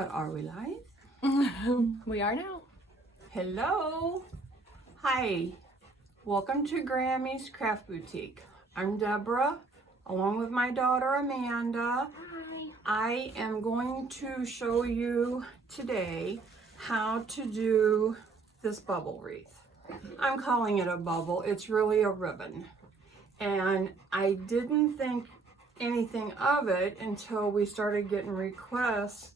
But are we live? We are now. Hello. Hi. Welcome to Grammy's Craft Boutique. I'm Deborah, along with my daughter Amanda. Hi. I am going to show you today how to do this bubble wreath. I'm calling it a bubble. It's really a ribbon. And I didn't think anything of it until we started getting requests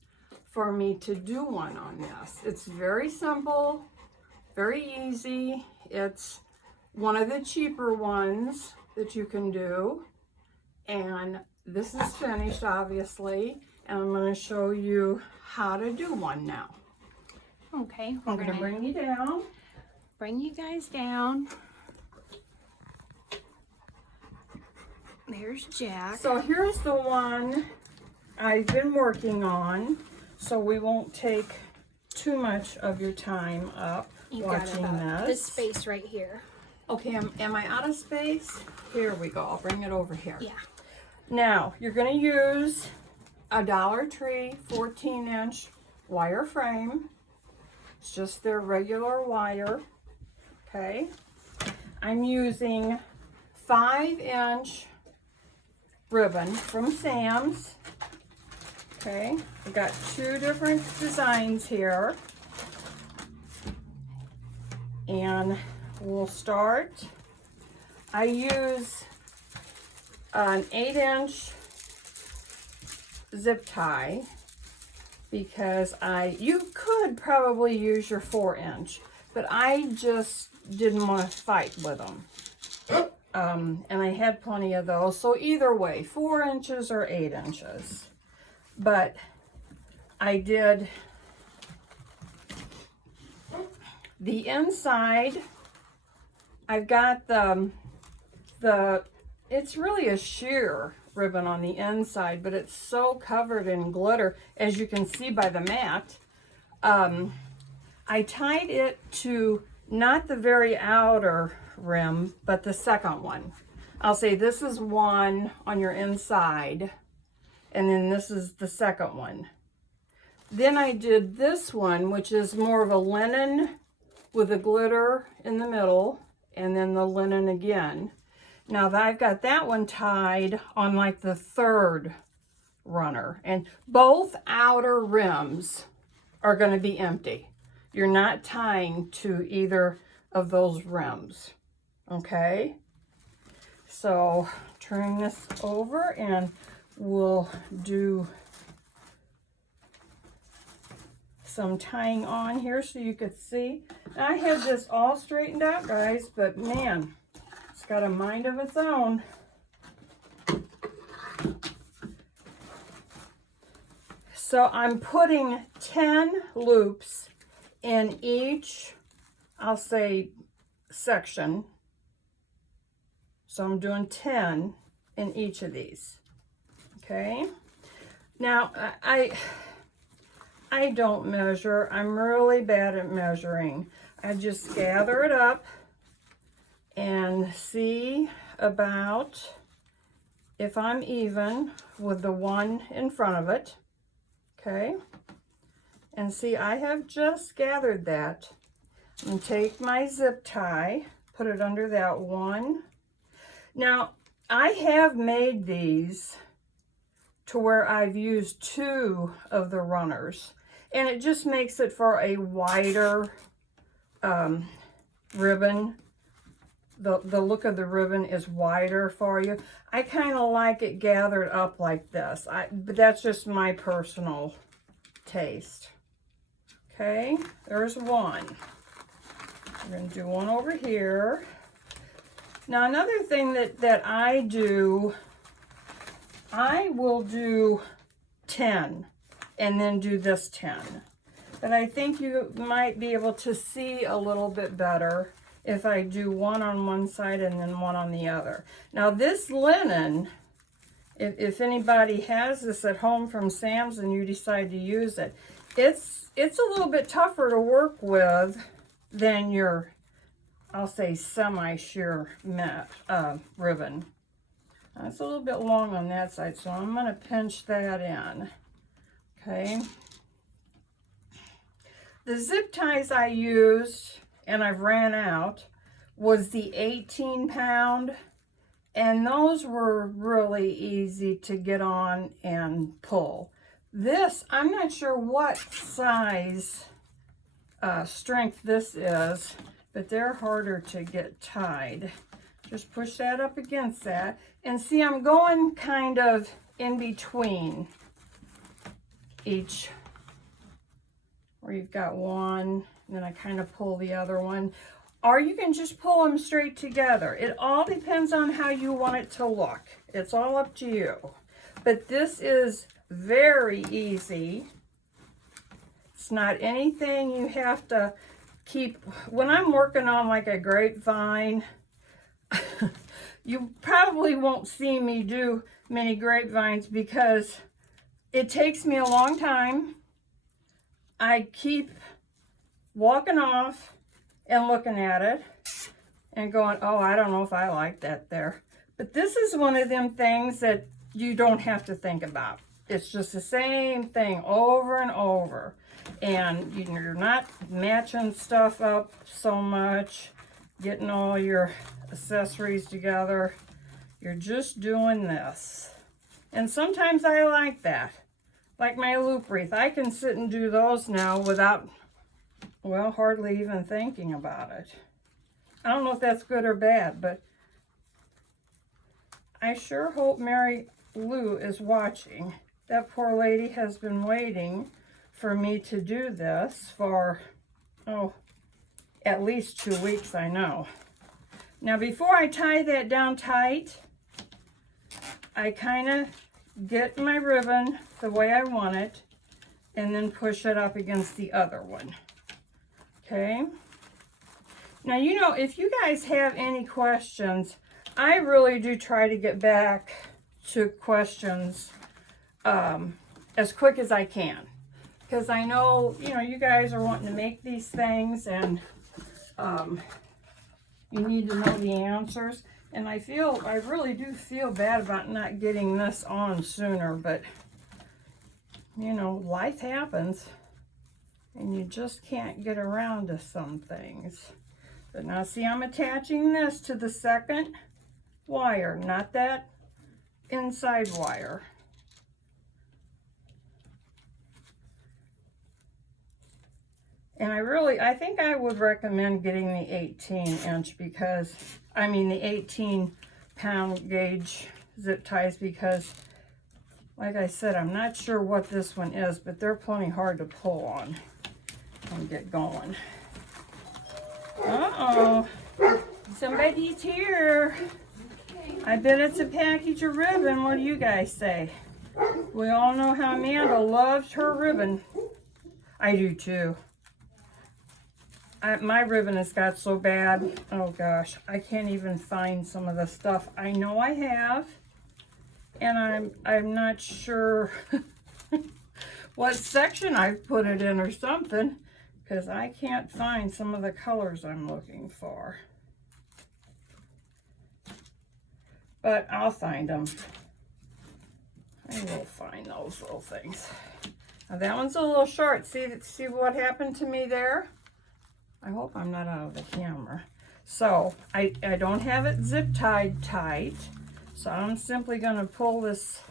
for me to do one on this. It's very simple, very easy. It's one of the cheaper ones that you can do. And this is finished, obviously. And I'm going to show you how to do one now. Okay, I'm going to bring you down. Bring you guys down. There's Jack. So here's the one I've been working on, so we won't take too much of your time up watching this space right here. Okay, am I out of space? Here we go. I'll bring it over here. Yeah. Now, you're going to use a Dollar Tree 14-inch wire frame. It's just their regular wire. Okay. I'm using 5-inch ribbon from Sam's. Okay, I've got two different designs here. And we'll start. I use an 8-inch zip tie because you could probably use your 4-inch, but I just didn't want to fight with them. And I had plenty of those. So either way, 4 inches or 8 inches. But I did the inside. I've got it's really a sheer ribbon on the inside, but it's so covered in glitter, as you can see by the mat. I tied it to not the very outer rim, but the second one. I'll say this is one on your inside, and then this is the second one. Then I did this one, which is more of a linen with a glitter in the middle, and then the linen again. Now I've got that one tied on like the third runner, and both outer rims are going to be empty. You're not tying to either of those rims. Okay, so turn this over and we'll do some tying on here so you could see. I had this all straightened out, guys, but man, it's got a mind of its own. So I'm putting 10 loops in each, I'll say, section. So I'm doing 10 in each of these. Okay. Now I don't measure. I'm really bad at measuring. I just gather it up and see about if I'm even with the one in front of it. Okay. And see, I have just gathered that. And take my zip tie, put it under that one. Now, I have made these to where I've used 2 of the runners, and it just makes it for a wider ribbon. The look of the ribbon is wider for you. I kind of like it gathered up like this, but that's just my personal taste. Okay, there's one. We're going to do one over here. Now, another thing that I do, I will do 10 and then do this 10. But I think you might be able to see a little bit better if I do one on one side and then one on the other. Now, this linen, if anybody has this at home from Sam's and you decide to use it, it's a little bit tougher to work with than your, I'll say, semi-sheer ribbon. It's a little bit long on that side, so I'm going to pinch that in. Okay, The zip ties I used, and I've ran out, was the 18 pound. And those were really easy to get on and pull. This, I'm not sure what size strength this is, but they're harder to get tied. Just push that up against that. And see, I'm going kind of in between each, where you've got one, and then I kind of pull the other one. Or you can just pull them straight together. It all depends on how you want it to look. It's all up to you. But this is very easy. It's not anything you have to keep. When I'm working on like a grapevine, you probably won't see me do many grapevines because it takes me a long time. I keep walking off and looking at it and going, oh, I don't know if I like that there. But this is one of them things that you don't have to think about. It's just the same thing over and over. And you're not matching stuff up so much, getting all your accessories together. You're just doing this. And sometimes I like that. Like my loop wreath. I can sit and do those now without, well, hardly even thinking about it. I don't know if that's good or bad, but I sure hope Mary Lou is watching. That poor lady has been waiting for me to do this for, oh, at least 2 weeks, I know. Now, before I tie that down tight, I kind of get my ribbon the way I want it and then push it up against the other one. Okay. Now, you know, if you guys have any questions, I really do try to get back to questions as quick as I can. Because I know, you know, you guys are wanting to make these things and you need to know the answers. And I really do feel bad about not getting this on sooner, but, you know, life happens. And you just can't get around to some things. But now see, I'm attaching this to the second wire, not that inside wire. And I think I would recommend getting the 18-inch because, I mean the 18-pound gauge zip ties because, like I said, I'm not sure what this one is, but they're plenty hard to pull on and get going. Uh-oh, somebody's here. I bet it's a package of ribbon. What do you guys say? We all know how Amanda loves her ribbon. I do too. My ribbon has got so bad. Oh gosh, I can't even find some of the stuff I know I have. And I'm not sure what section I've put it in or something, because I can't find some of the colors I'm looking for. But I'll find them. I will find those little things. Now that one's a little short. See what happened to me there? I hope I'm not out of the camera. So I don't have it zip tied tight. So I'm simply going to pull this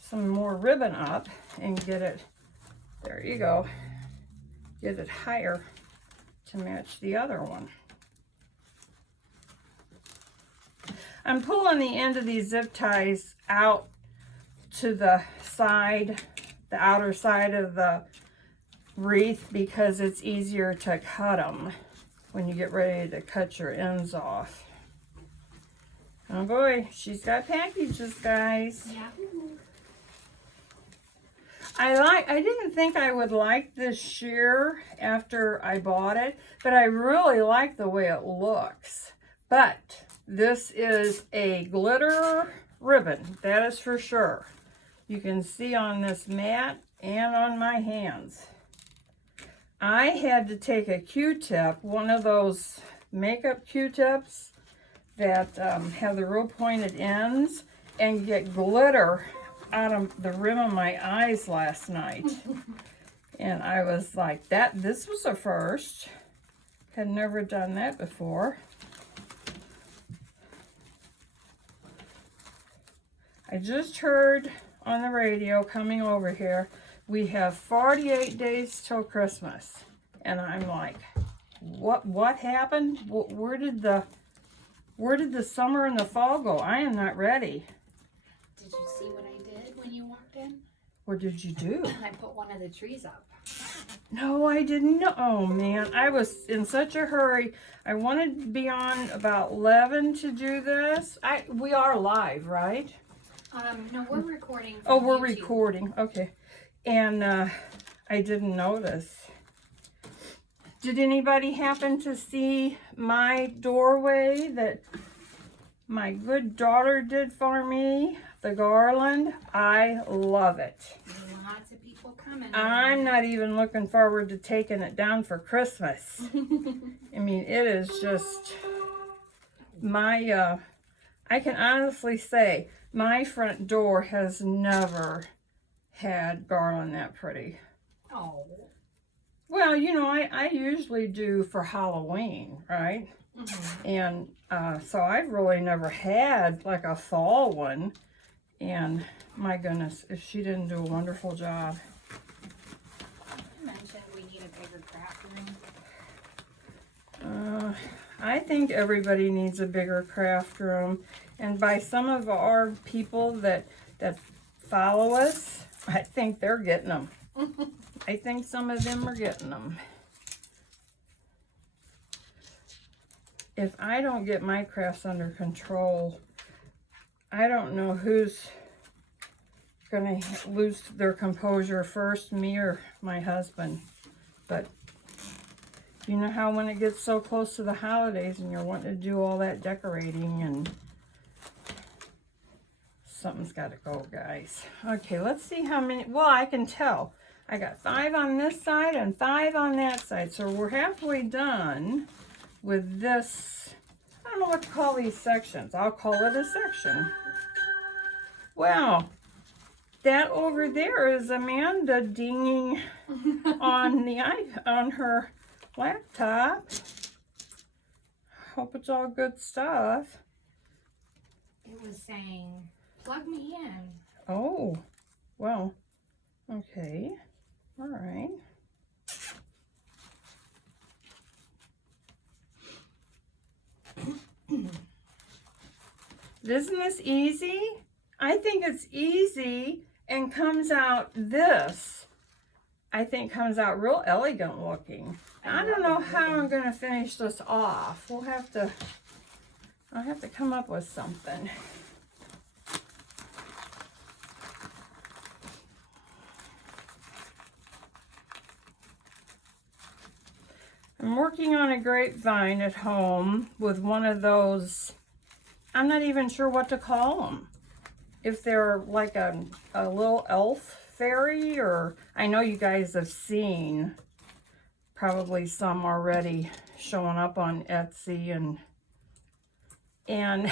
some more ribbon up and get it, there you go, get it higher to match the other one. I'm pulling the end of these zip ties out to the side, the outer side of the wreath, because it's easier to cut them when you get ready to cut your ends off. Oh boy, she's got packages, guys. Yeah. I didn't think I would like this sheer after I bought it, but I really like the way it looks. But this is a glitter ribbon, that is for sure. You can see on this mat and on my hands. I had to take a Q-tip, one of those makeup Q-tips that have the real pointed ends, and get glitter out of the rim of my eyes last night. And I was like, this was a first. Had never done that before. I just heard on the radio coming over here, we have 48 days till Christmas. And I'm like, what happened? Where did the summer and the fall go? I am not ready. Did you see what I did when you walked in? What did you do? I put one of the trees up. No, I didn't know. Oh man, I was in such a hurry. I wanted to be on about 11 to do this. We are live, right? No, we're recording. Oh, we're YouTube. recording. Okay. And I didn't notice. Did anybody happen to see my doorway that my good daughter did for me? The garland. I love it. Lots of people coming. I'm not even looking forward to taking it down for Christmas. I mean, it is just my, I can honestly say my front door has never had garland that pretty. Oh. Well, you know, I usually do for Halloween, right? Mm-hmm. And so I've really never had like a fall one. And my goodness, if she didn't do a wonderful job. You mentioned we need a bigger craft room. I think everybody needs a bigger craft room. And by some of our people that follow us, I think they're getting them. I think some of them are getting them. If I don't get my crafts under control, I don't know who's gonna lose their composure first, me or my husband. But you know how when it gets so close to the holidays and you're wanting to do all that decorating and something's got to go, guys. Okay, let's see how many. Well, I can tell. I got 5 on this side and 5 on that side. So we're halfway done with this. I don't know what to call these sections. I'll call it a section. Wow. That over there is Amanda dinging on her laptop. Hope it's all good stuff. It was saying, plug me in. Oh, well, okay. All right. Isn't this easy? I think it's easy and comes out this. I think comes out real elegant looking. I don't know how I'm going to finish this off. I'll have to come up with something. I'm working on a grapevine at home with one of those, I'm not even sure what to call them. If they're like a little elf fairy, or I know you guys have seen probably some already showing up on Etsy, and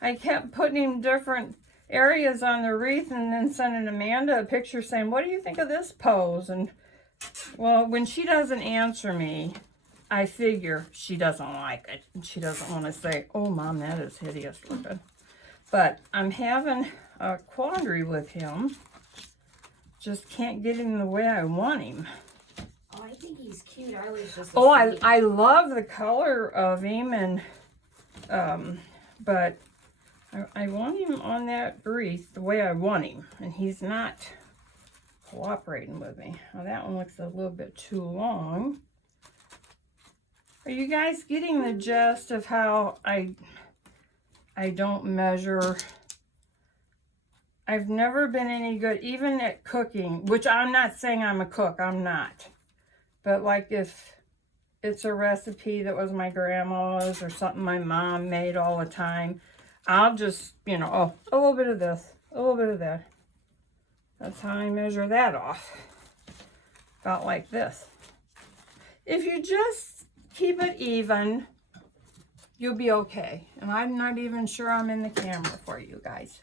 I kept putting different areas on the wreath and then sending Amanda a picture saying, what do you think of this pose? And well, when she doesn't answer me, I figure she doesn't like it. She doesn't want to say, oh, Mom, that is hideous looking. But I'm having a quandary with him. Just can't get him the way I want him. Oh, I think he's cute. I was just. Oh, I love the color of him, and but I want him on that wreath the way I want him, and he's not cooperating with me. Now that one looks a little bit too long. Are you guys getting the gist of how I don't measure? I've never been any good, even at cooking, which I'm not saying I'm a cook, I'm not. But like if it's a recipe that was my grandma's or something my mom made all the time, I'll just, you know, oh, a little bit of this, a little bit of that. That's how I measure that off. About like this. If you just keep it even, you'll be okay. And I'm not even sure I'm in the camera for you guys.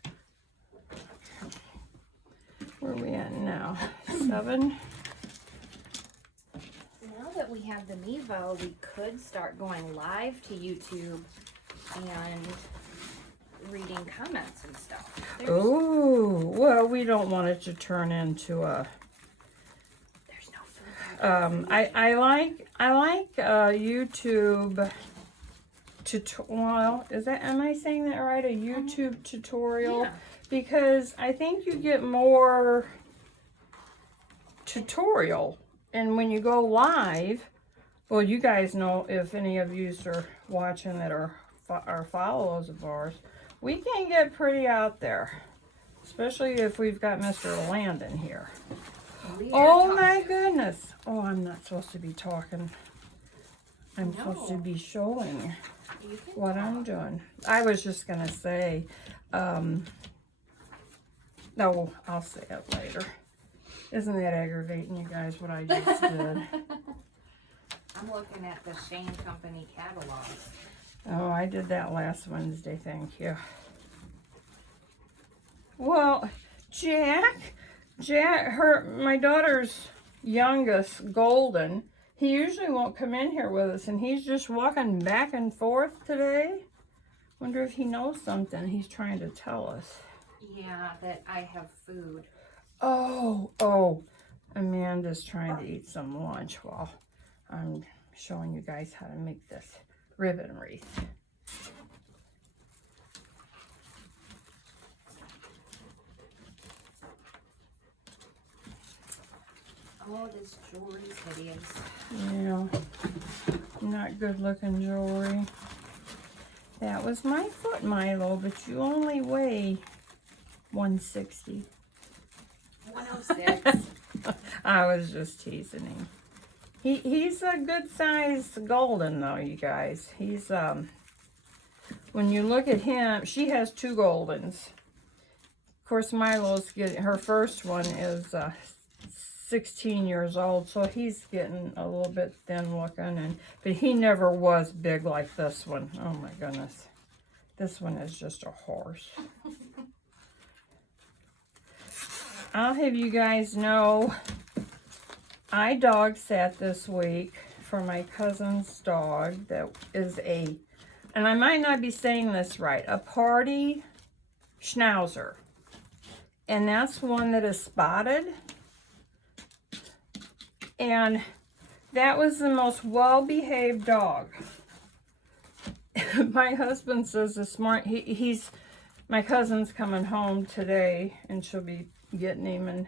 Where are we at now? 7. we have the Mevo, we could start going live to YouTube and reading comments and stuff. Oh, well, we don't want it to turn into a. There's no food. I like YouTube. Well, am I saying that right? A YouTube tutorial, Yeah. because I think you get more tutorial, and when you go live, well, you guys know, if any of you are watching that are followers of ours, we can get pretty out there, especially if we've got Mr. Landon here. Oh my goodness! Oh, I'm not supposed to be talking. I'm supposed to be showing what I'm doing. I was just gonna say, no, I'll say it later. Isn't that aggravating, you guys, what I just did? I'm looking at the Shane Company catalog. Oh, I did that last Wednesday, thank you. Well, my daughter's youngest, Golden, he usually won't come in here with us, and he's just walking back and forth today. Wonder if he knows something he's trying to tell us. Yeah, that I have food. Oh, Amanda's trying to eat some lunch while I'm showing you guys how to make this ribbon wreath. Oh, this jewelry's hideous. Yeah, not good looking jewelry. That was my foot, Milo, but you only weigh 160. 106. I was just teasing him. He's a good size Golden though, you guys. He's when you look at him, she has 2 Goldens. Of course, Milo's getting, her first one is 16 years old, so he's getting a little bit thin looking, but he never was big like this one. Oh my goodness. This one is just a horse. I'll have you guys know, I dog sat this week for my cousin's dog that is and I might not be saying this right, a party schnauzer. And that's one that is spotted. And that was the most well-behaved dog. My husband says this morning, my cousin's coming home today, and she'll be getting him, and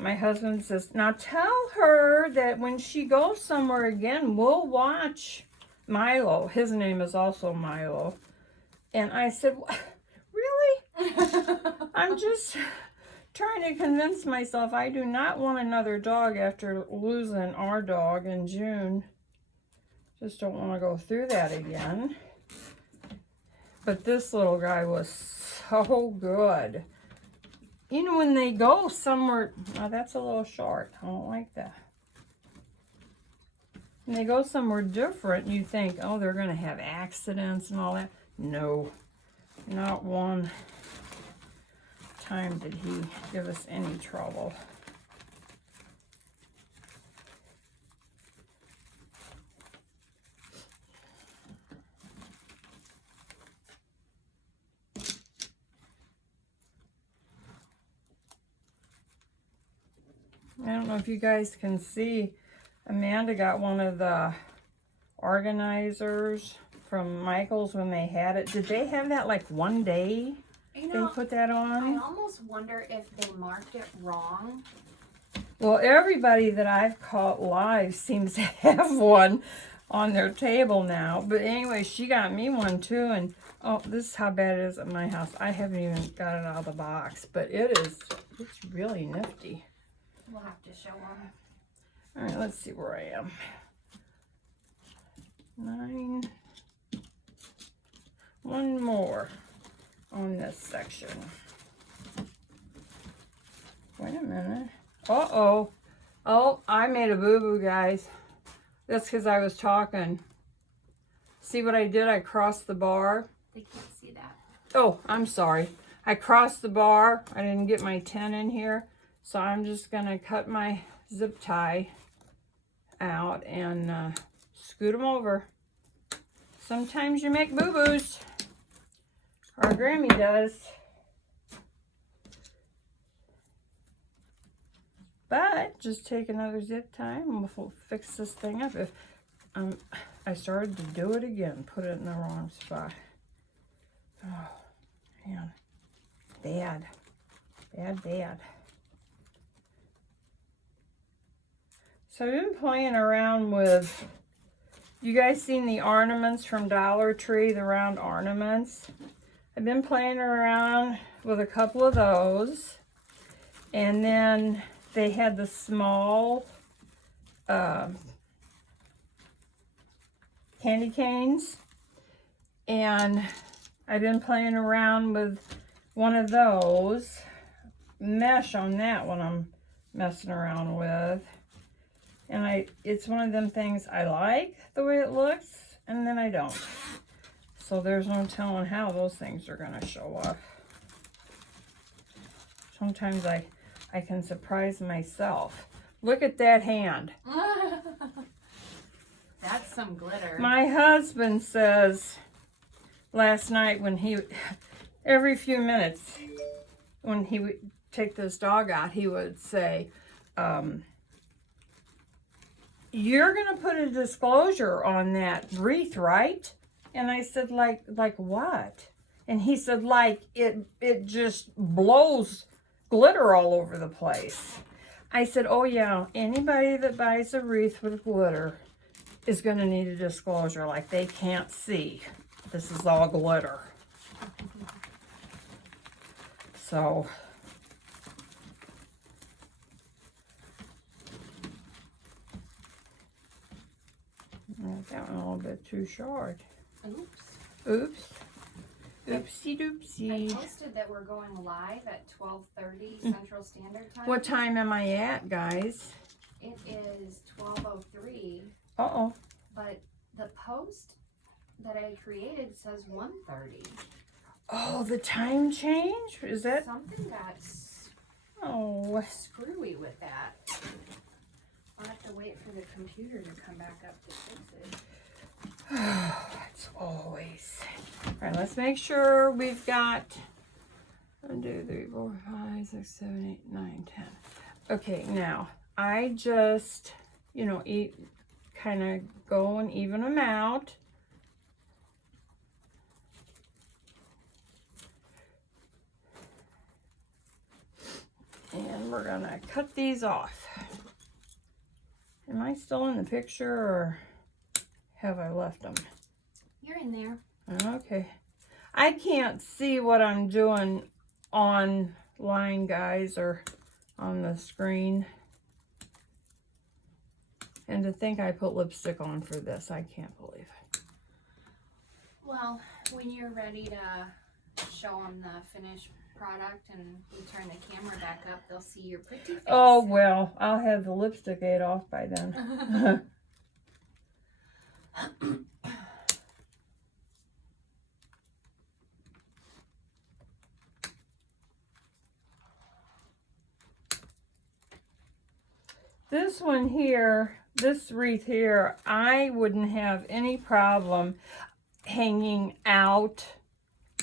my husband says, now tell her that when she goes somewhere again, we'll watch Milo. His name is also Milo. And I said, really? I'm just trying to convince myself I do not want another dog after losing our dog in June. Just don't want to go through that again. But this little guy was so good. You know, when they go somewhere, oh, that's a little short. I don't like that. When they go somewhere different, you think, oh, they're going to have accidents and all that. No, not one time did he give us any trouble. I don't know if you guys can see, Amanda got one of the organizers from Michael's when they had it. Did they have that like one day? You know, they put that on? I almost wonder if they marked it wrong. Well, everybody that I've caught live seems to have one on their table now. But anyway, she got me one too. And oh, this is how bad it is at my house. I haven't even got it out of the box. But it's really nifty. We'll have to show them. All right, let's see where I am. 9. One more on this section. Wait a minute. Uh-oh. Oh, I made a boo-boo, guys. That's because I was talking. See what I did? I crossed the bar. They can't see that. Oh, I'm sorry. I crossed the bar. I didn't get my 10 in here. So I'm just going to cut my zip tie. out and scoot them over. Sometimes you make boo-boos. Our Grammy does. But just take another zip tie and we'll fix this thing up. If I started to do it again, put it in the wrong spot. Oh, man. Bad. Bad, bad. So I've been playing around with, you guys seen the ornaments from Dollar Tree, the round ornaments? I've been playing around with a couple of those. And then they had the small candy canes. And I've been playing around with one of those. Mesh on that one I'm messing around with. And it's one of them things I like the way it looks, and then I don't. So there's no telling how those things are going to show up. Sometimes I can surprise myself. Look at that hand. That's some glitter. My husband says last night when every few minutes when he would take this dog out, he would say, you're going to put a disclosure on that wreath, right? And I said, like what? And he said, like, it just blows glitter all over the place. I said, oh yeah, anybody that buys a wreath with glitter is going to need a disclosure. Like, they can't see. This is all glitter. So... that one a little bit too short. Oops. Oops. Oopsie doopsie. I posted that we're going live at 12:30 Central Standard Time. What time am I at, guys? It is 12:03. Uh-oh. But the post that I created says 1:30. Oh, the time change? Is that? Something got screwy with that. I'll have to wait for the computer to come back up to fix it. It's always. All right, let's make sure we've got 1, 2, 3, 4, 5, 6, 7, 8, 9, 10. Okay, now I just, kind of go and even them out. And we're gonna cut these off. Am I still in the picture or have I left them? You're in there. Okay. I can't see what I'm doing online, guys, or on the screen. And to think I put lipstick on for this, I can't believe it. Well, when you're ready to show them the finished product and you turn the camera back up, they'll see your pretty face. Oh, well, I'll have the lipstick ate off by then. This one here, this wreath here, I wouldn't have any problem hanging out,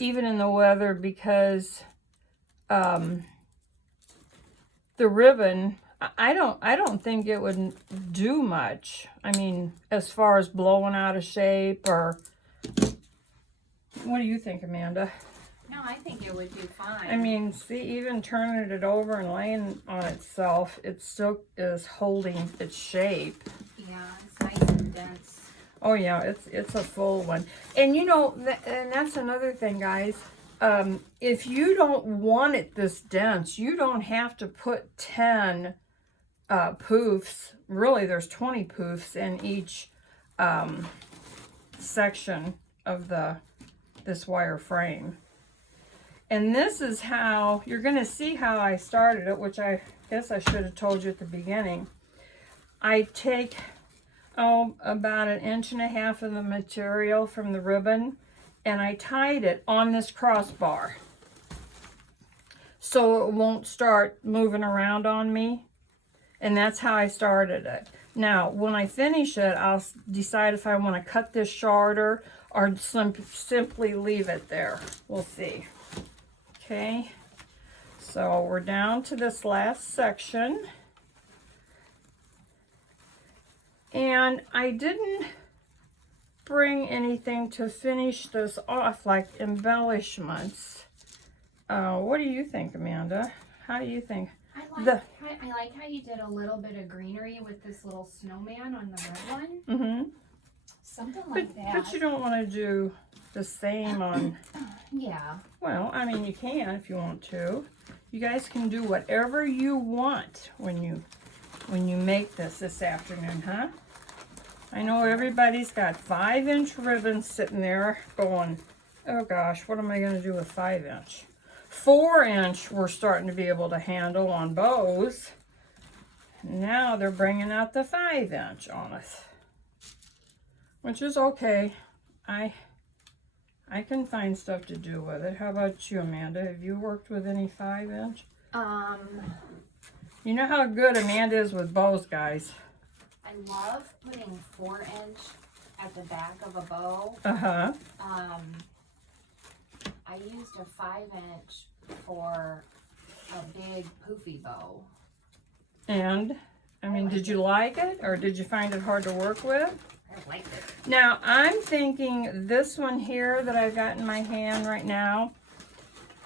even in the weather, because the ribbon, I don't think it would do much. I mean, as far as blowing out of shape, or what do you think, Amanda? No, I think it would do fine. I mean, see, even turning it over and laying on itself, it still is holding its shape. Yeah, it's nice and dense. Oh yeah, it's a full one. And and that's another thing, guys. If you don't want it this dense, you don't have to put 10 poofs. Really, there's 20 poofs in each section of this wire frame. And this is how, you're going to see how I started it, which I guess I should have told you at the beginning. I take, about 1.5 inches of the material from the ribbon, and I tied it on this crossbar so it won't start moving around on me. And that's how I started it. Now, when I finish it, I'll decide if I want to cut this shorter or simply leave it there. We'll see. Okay, so we're down to this last section. And I didn't bring anything to finish this off, like embellishments. What do you think, Amanda? How do you think? I like how you did a little bit of greenery with this little snowman on the red one. Mm-hmm. Something like that. But you don't want to do the same on... Yeah. Well, I mean, you can if you want to. You guys can do whatever you want when you make this afternoon, huh? I know everybody's got 5-inch ribbons sitting there going, oh gosh, what am I going to do with 5-inch? 4-inch we're starting to be able to handle on bows. Now they're bringing out the 5-inch on us, which is okay. I can find stuff to do with it. How about you, Amanda? Have you worked with any 5-inch? You know how good Amanda is with bows, guys. I love putting 4-inch at the back of a bow. Uh-huh. I used a 5-inch for a big poofy bow. And, I mean, did you like it, or did you find it hard to work with? I liked it. Now, I'm thinking this one here that I've got in my hand right now,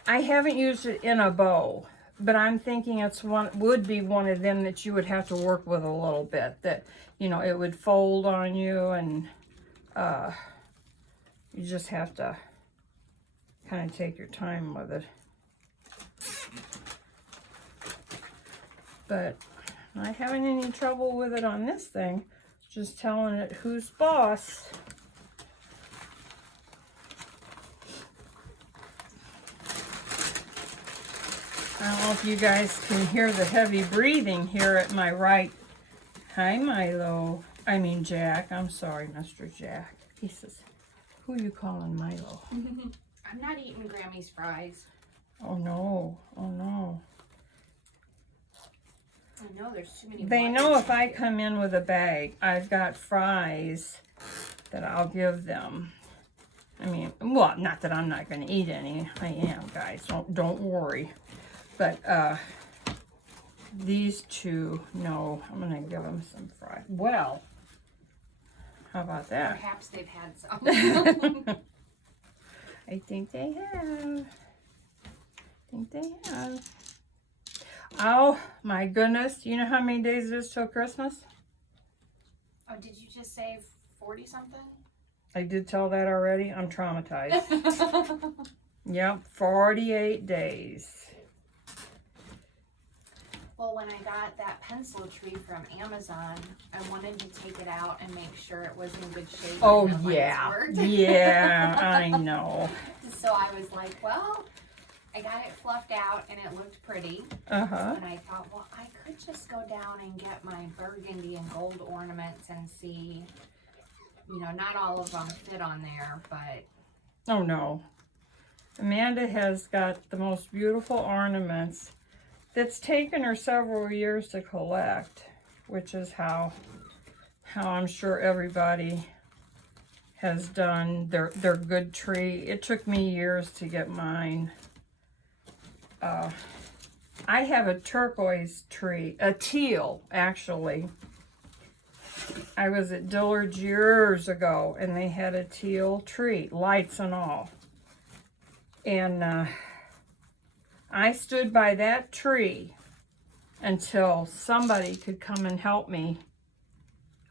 I haven't used it in a bow, but I'm thinking would be one of them that you would have to work with a little bit, that, you know, it would fold on you, and you just have to kind of take your time with it. But I'm not having any trouble with it on this thing. Just telling it who's boss. I don't know if you guys can hear the heavy breathing here at my right. Hi, Milo. I mean, Jack. I'm sorry, Mr. Jack. He says, who are you calling Milo? I'm not eating Grammy's fries. Oh, no. Oh, no. I know there's too many. They know if I come in with a bag, I've got fries that I'll give them. I mean, well, not that I'm not going to eat any. I am, guys. Don't worry. But these two, no, I'm going to give them some fries. Well, how about that? Perhaps they've had some. I think they have. Oh, my goodness. You know how many days it is till Christmas? Oh, did you just say 40 something? I did tell that already. I'm traumatized. Yep, 48 days. Well, when I got that pencil tree from Amazon, I wanted to take it out and make sure it was in good shape. Oh, and the yeah. lights worked. Yeah, I know. So I was like, well, I got it fluffed out and it looked pretty. Uh-huh. And I thought, well, I could just go down and get my burgundy and gold ornaments and see, you know, not all of them fit on there, but... Oh, no. Amanda has got the most beautiful ornaments. That's taken her several years to collect, which is how I'm sure everybody has done their good tree. It took me years to get mine. I have a turquoise tree, a teal, actually. I was at Dillard's years ago, and they had a teal tree, lights and all. And I stood by that tree until somebody could come and help me.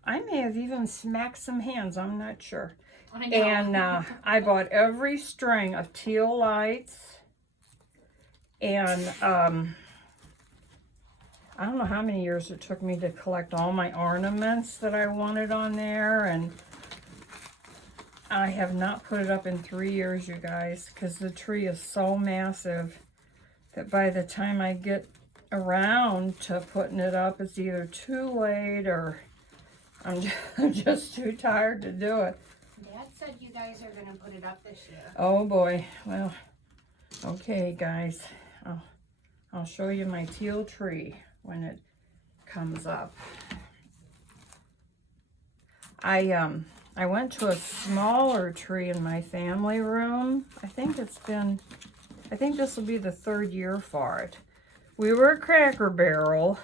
I may have even smacked some hands, I'm not sure. I know. And I bought every string of teal lights. And I don't know how many years it took me to collect all my ornaments that I wanted on there. And I have not put it up in 3 years, you guys, because the tree is so massive that by the time I get around to putting it up, it's either too late or I'm just too tired to do it. Dad said you guys are going to put it up this year. Oh boy. Well, okay, guys. I'll show you my teal tree when it comes up. I went to a smaller tree in my family room. I think this will be the 3rd year for it. We were at Cracker Barrel,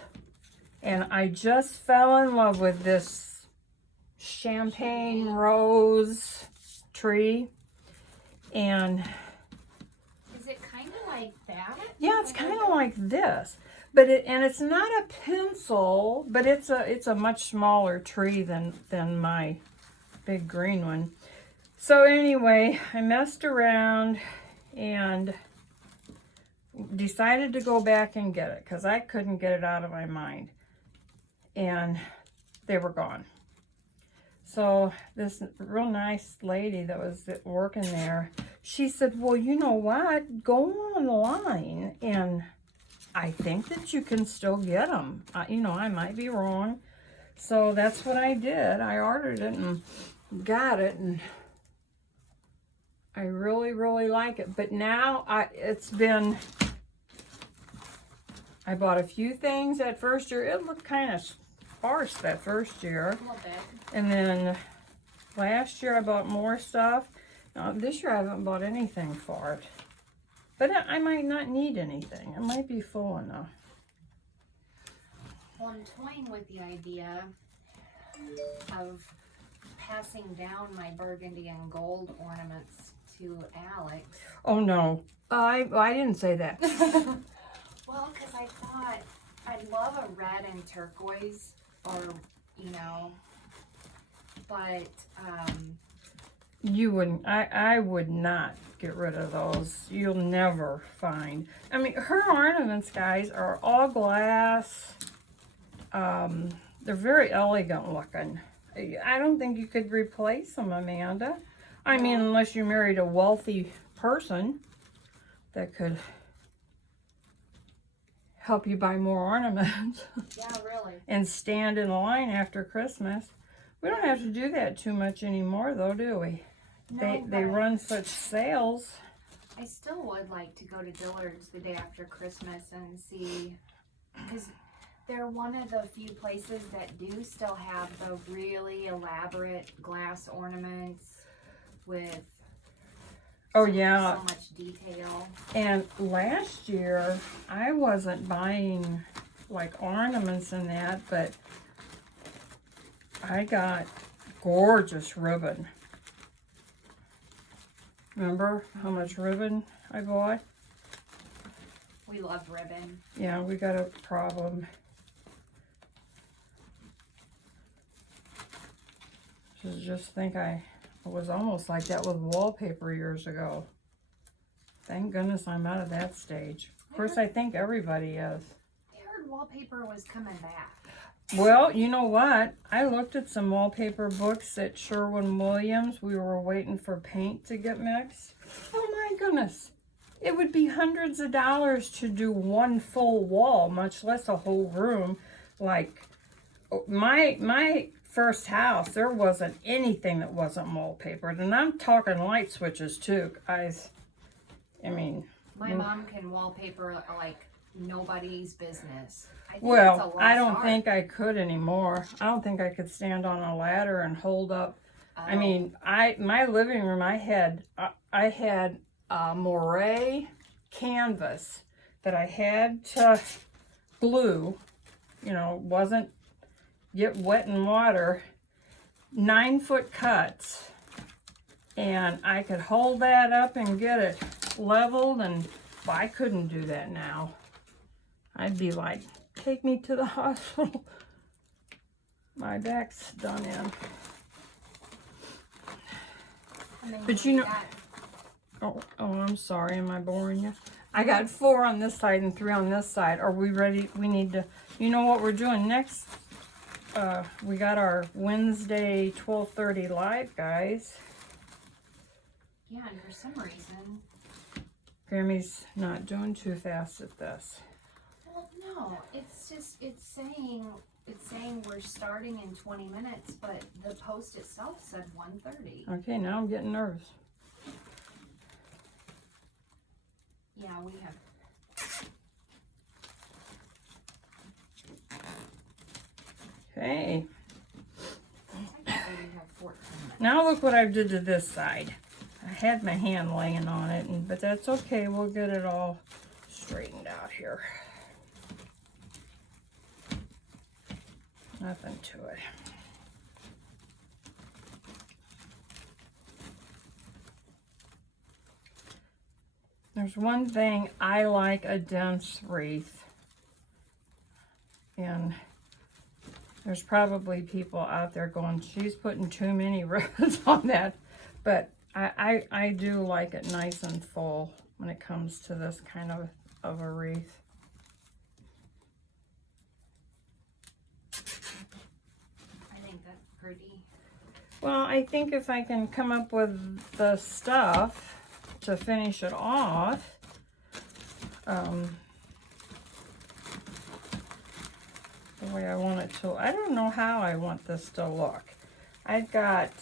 and I just fell in love with this champagne rose tree. And is it kind of like that? yeah, it's kind of like this. But it's not a pencil, but it's a much smaller tree than my big green one. So anyway, I messed around and decided to go back and get it because I couldn't get it out of my mind. And they were gone. So this real nice lady that was working there, she said, well, you know what? Go online, and I think that you can still get them. You know, I might be wrong. So that's what I did. I ordered it and got it, and I really, really like it. But now I bought a few things that first year. It looked kind of sparse that first year. A little bit. And then last year I bought more stuff. Now, this year I haven't bought anything for it. But I might not need anything. It might be full enough. Well, I'm toying with the idea of passing down my burgundy and gold ornaments to Alex. Oh no, I didn't say that. Well, because I thought I'd love a red and turquoise, or you know, but You wouldn't. I would not get rid of those. You'll never find. I mean, her ornaments, guys, are all glass. They're very elegant looking. I don't think you could replace them, Amanda. I mean, unless you married a wealthy person that could help you buy more ornaments. yeah, really. And stand in line after Christmas. We don't have to do that too much anymore, though, do we? No, They run such sales. I still would like to go to Dillard's the day after Christmas and see, because they're one of the few places that do still have the really elaborate glass ornaments with Oh yeah. so much detail. And last year I wasn't buying like ornaments and that, but I got gorgeous ribbon. Remember how much ribbon I bought? We love ribbon. Yeah, we got a problem. Just think I was almost like that with wallpaper years ago. Thank goodness I'm out of that stage. Of course, I think everybody is. I heard wallpaper was coming back. Well, you know what? I looked at some wallpaper books at Sherwin-Williams. We were waiting for paint to get mixed. Oh my goodness. It would be hundreds of dollars to do one full wall, much less a whole room. Like my first house, there wasn't anything that wasn't wallpapered. And I'm talking light switches too, guys. I mean, My mom can wallpaper like nobody's business. I think it's a well, lost I don't art. think I could anymore. I don't think I could stand on a ladder and hold up. I mean, my living room, I had a moire canvas that I had to glue. You know, wasn't get wet in water. 9-foot cuts, and I could hold that up and get it leveled. And well, I couldn't do that now. I'd be like, take me to the hospital. My back's done in. And then But we you know, got- oh, I'm sorry. Am I boring you? I got 4 on this side and 3 on this side. Are we ready? We need to, you know what we're doing next? We got our Wednesday 12:30 live, guys. yeah, and for some reason, Grammy's not doing too fast at this. well, no, it's just it's saying we're starting in 20 minutes, but the post itself said 1:30. Okay, now I'm getting nervous. Yeah, we have. Okay. Technically, we Now look what I did to this side. I had my hand laying on it, but that's okay. We'll get it all straightened out here. Nothing to it. There's one thing I like, a dense wreath. And there's probably people out there going, she's putting too many ribbons on that. But I do like it nice and full when it comes to this kind of a wreath. I think that's pretty. Well, I think if I can come up with the stuff to finish it off, the way I want it to, I don't know how I want this to look. I've got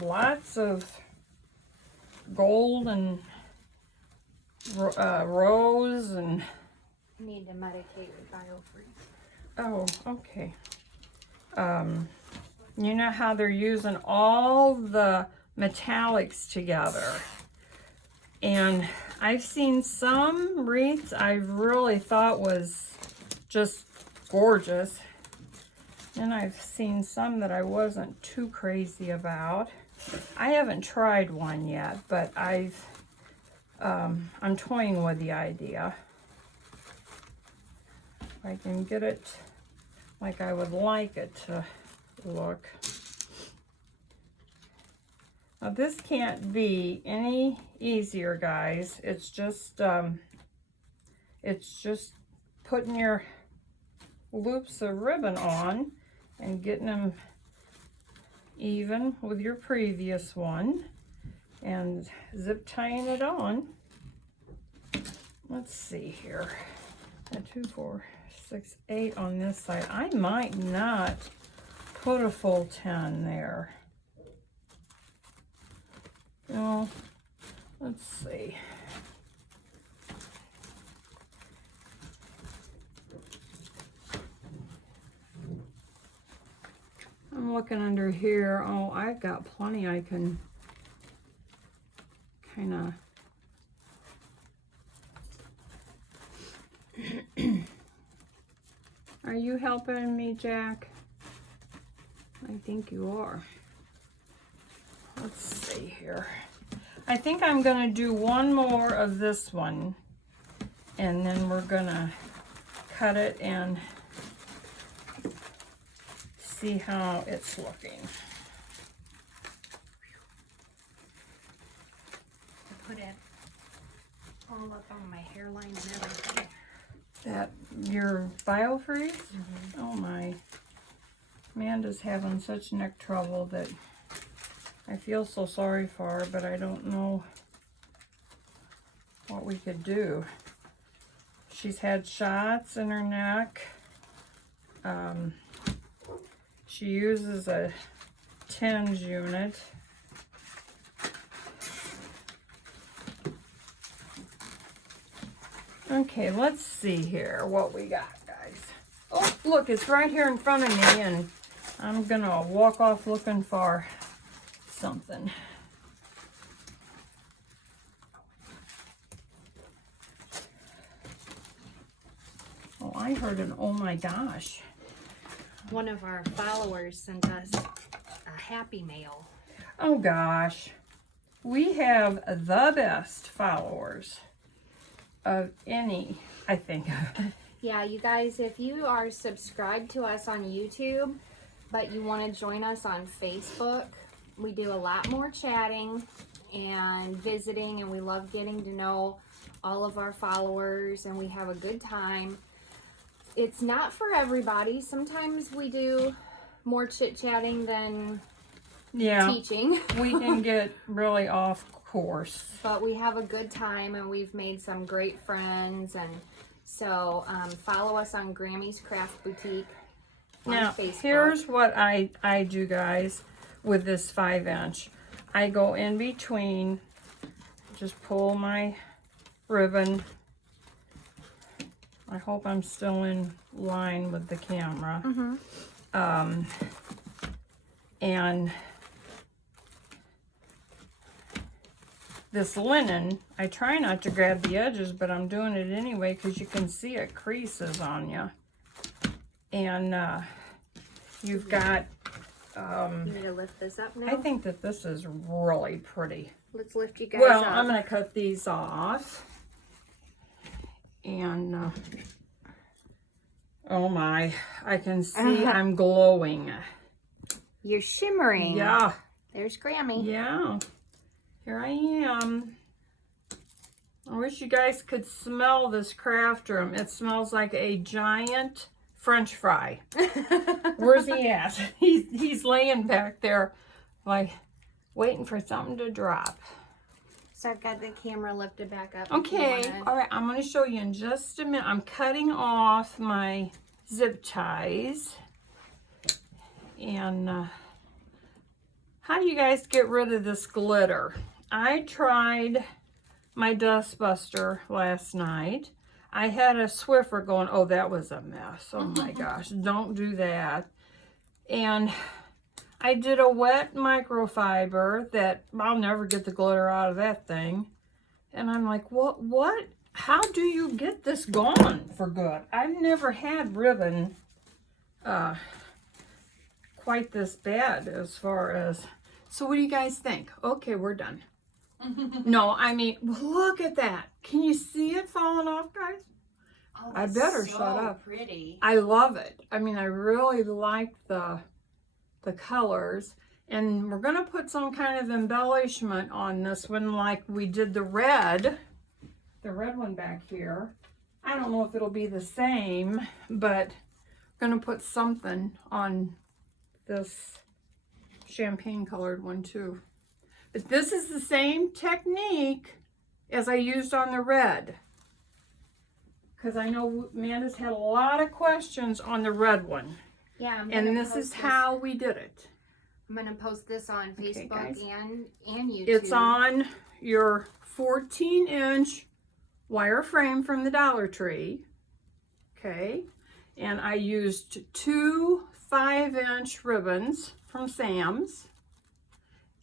lots of gold and rose and... Need to medicate with biofreeze. Oh, okay. You know how they're using all the metallics together. And I've seen some wreaths I really thought was just gorgeous. And I've seen some that I wasn't too crazy about. I haven't tried one yet, but I'm toying with the idea. If I can get it like I would like it to look. Now this can't be any easier, guys. It's just putting your loops of ribbon on and getting them even with your previous one and zip tying it on. Let's see here. 2, 4, 6, 8 on this side. I might not put a full 10 there. No, let's see. I'm looking under here. Oh, I've got plenty I can kind of... Are you helping me, Jack? I think you are. Let's see here. I think I'm going to do one more of this one, and then we're going to cut it and see how it's looking. Put it all up on my hairline and everything. That your biofreeze? Mm-hmm. Oh my. Amanda's having such neck trouble that I feel so sorry for her, but I don't know what we could do. She's had shots in her neck. She uses a TENS unit. Okay, let's see here what we got, guys. Oh, look, it's right here in front of me, and I'm gonna walk off looking for something. Oh, I heard an oh my gosh. One of our followers sent us a happy mail. Oh gosh. We have the best followers of any, I think. Yeah, you guys, if you are subscribed to us on YouTube, but you want to join us on Facebook, we do a lot more chatting and visiting, and we love getting to know all of our followers, and we have a good time. It's not for everybody. Sometimes we do more chit-chatting than teaching. We can get really off course. But we have a good time, and we've made some great friends, and so follow us on Grammy's Craft Boutique on Facebook. Here's what I do, guys, with this 5-inch. I go in between, just pull my ribbon. I hope I'm still in line with the camera. Mm-hmm. And this linen, I try not to grab the edges, but I'm doing it anyway because you can see it creases on you. And you've got, You need to lift this up now? I think that this is really pretty. Let's lift you guys Well, up. I'm going to cut these off. And, oh my, I can see I'm glowing. You're shimmering. Yeah. There's Grammy. Yeah. Here I am. I wish you guys could smell this craft room. It smells like a giant French fry. Where's he at? He's laying back there, like, waiting for something to drop. So I've got the camera lifted back up. Okay, all right, I'm going to show you in just a minute. I'm cutting off my zip ties. And how do you guys get rid of this glitter? I tried my dustbuster last night. I had a Swiffer going, oh, that was a mess. Oh my gosh, don't do that. And I did a wet microfiber that I'll never get the glitter out of that thing. And I'm like, what? How do you get this gone for good? I've never had ribbon quite this bad as far as, so what do you guys think? Okay, we're done. No, I mean, look at that. Can you see it falling off, guys? Oh, I that's better so shut up. Pretty. I love it. I mean, I really like the colors. And we're going to put some kind of embellishment on this one like we did the red one back here. I don't know if it'll be the same, but I'm going to put something on this champagne colored one too. But this is the same technique as I used on the red. Because I know Amanda's had a lot of questions on the red one. Yeah, and this is how we did it. I'm going to post this on Facebook guys. and YouTube. It's on your 14-inch wire frame from the Dollar Tree. Okay. And I used 2 5-inch ribbons from Sam's.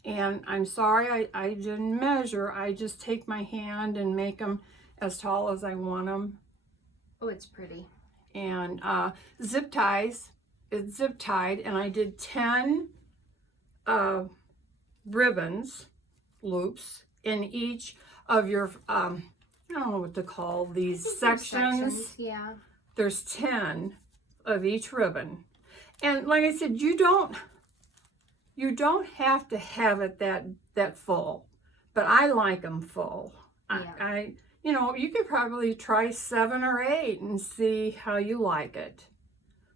And I'm sorry I didn't measure. I just take my hand and make them as tall as I want them. Oh, it's pretty. And zip ties. It's zip tied. And I did 10 ribbons, loops, in each of your, I don't know what to call these sections. Yeah. There's 10 of each ribbon. And like I said, you don't have to have it that full, but I like them full. Yeah. You know, you could probably try 7 or 8 and see how you like it.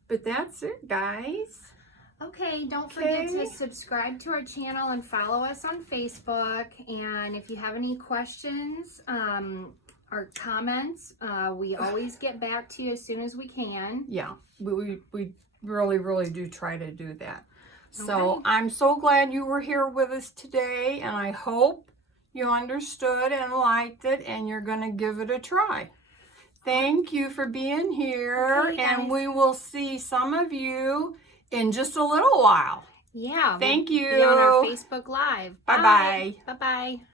But that's it, guys. Okay, don't forget to subscribe to our channel and follow us on Facebook. And if you have any questions or comments, we always get back to you as soon as we can. Yeah, we really, really do try to do that. So Okay. I'm so glad you were here with us today, and I hope you understood and liked it, and you're going to give it a try. Thank you for being here, Okay, and guys. we will see some of you in just a little while. Yeah. Thank we'll you. Be on our Facebook Live. Bye-bye. Bye-bye.